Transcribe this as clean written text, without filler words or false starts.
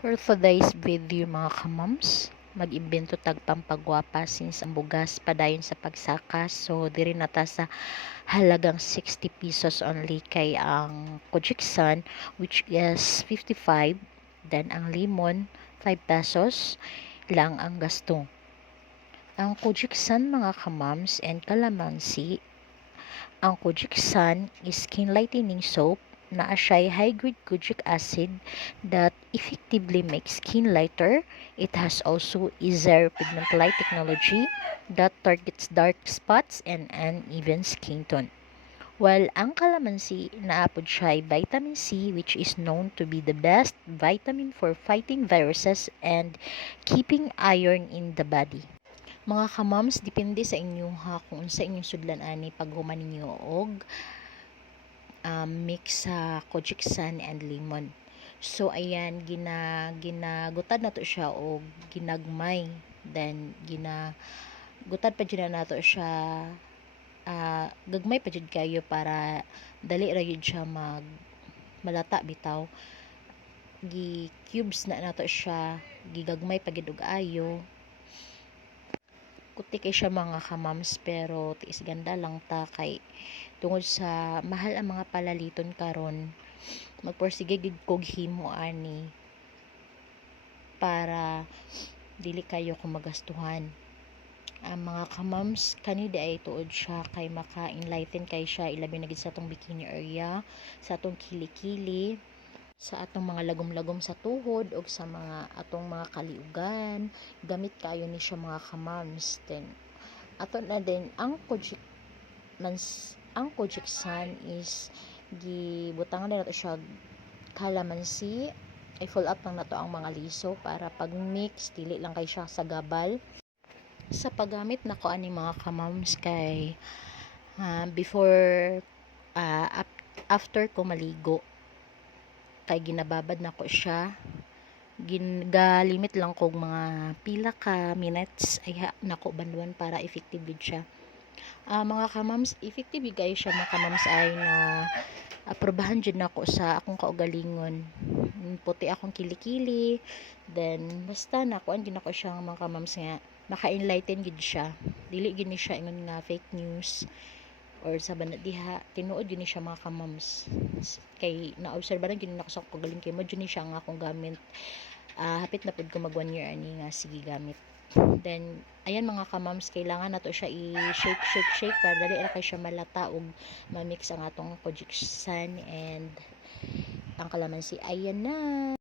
For today's video mga kamams, mag-imbento tag pampagwapa since ang bugas padayon sa pagsakas. So diri nata sa halagang 60 pesos only kay ang kojiksan which is 55, then ang lemon 5 pesos lang ang gasto. Ang kojiksan mga kamams and calamansi, ang kojiksan is skin lightening soap na asya high-grade kojic acid that effectively makes skin lighter. It has also easier pigment light technology that targets dark spots and uneven skin tone. While ang calamansi naapod siya ay vitamin C which is known to be the best vitamin for fighting viruses and keeping iron in the body. Mga kamams, depende sa inyo ha kung unsa inyong sudlan ani paghuman ninyo og mix sa kojiksan and lemon. So ayan, ginagutad nato siya og ginagmay, then ginagutad pa jud nato siya, gagmay pa jud kayo para dali ra yun siya malata bitaw. Gi cubes na nato siya, gigagmay pa gid og ayo. Kuti kay siya mga kamams, pero tiis ganda lang ta kay tungod sa mahal ang mga palaliton karon, magporsige gid kog himo ani para dili kayo kung magastuhan. Ang mga kamams kani ay tuod siya kay maka-enlighten kay siya ilabi na gid sa atong bikini area, sa atong kilikili, sa atong mga lagom-lagom sa tuhod o sa mga atong mga kaliugan. Gamit kayo ni siya mga kamams. Then ato na din ang kojiksan is gibutangan na nato siya calamansi, ay full up lang nato ang mga liso para pag mix dili lang kay siya sa gabal. Sa paggamit nako ani mga kamams kay before after ko maligo kay ginababad nako siya, galimit lang kog mga pila ka minutes ay nako banduan para effective gid siya. Mga kamams, effective guys siya mga kamams ay na aprobahan jud nako sa akong kaugalingon. Puti akong kilikili, then basta nakuan gid nako siya mga kamams nga maka-enlighten gid siya. Dili gid ni siya ingon nga fake news or sa banda diha, tinuod yun ni siya mga kamams. Kay naobserbahan gid nako sa kaugaling kay mo jud ni siya nga akong gamit. Hapit na pud ko mag 1 year ani nga sige gamit. Then ayan mga kamams, kailangan nato siya i-shake para dali ra kay siya malata og ma-mix ang atong kojiksan and ang calamansi. Ayan na.